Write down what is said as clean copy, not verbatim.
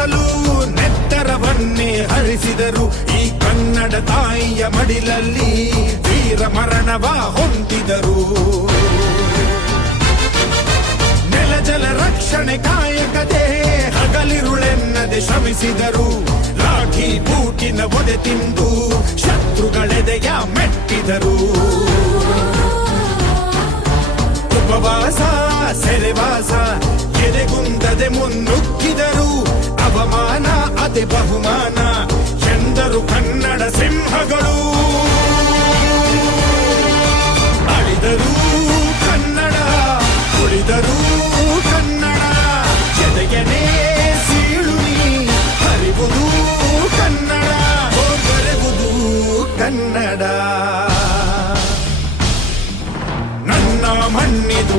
ಉಳಿಸಲು ನೆತ್ತರವನ್ನೇ ಹರಿಸಿದರು. ಈ ಕನ್ನಡ ತಾಯಿಯ ಮಡಿಲಲ್ಲಿ ವೀರ ಮರಣವ ಹೊಂದಿದರು. ನೆಲ ಜಲ ರಕ್ಷಣೆ ಕಾಯಕತೆ ಹಗಲಿರುಳೆನ್ನದೆ ಶ್ರಮಿಸಿದರು. ಲಾಠಿ ಬೂಟಿನ ಒದೆ ತಿಂದು ಶತ್ರುಗಳೆದೆಯ ಮೆಟ್ಟಿದರು. ಉಪವಾಸ ಸೆರೆವಾಸ ಎದೆಗುಂದದೆ ಮುನ್ನುಗ್ಗಿದರು. ಅವಮಾನ ಅತಿ ಬಹುಮಾನ ಎಂದರು ಕನ್ನಡ ಸಿಂಹಗಳು. ಅಳಿದರು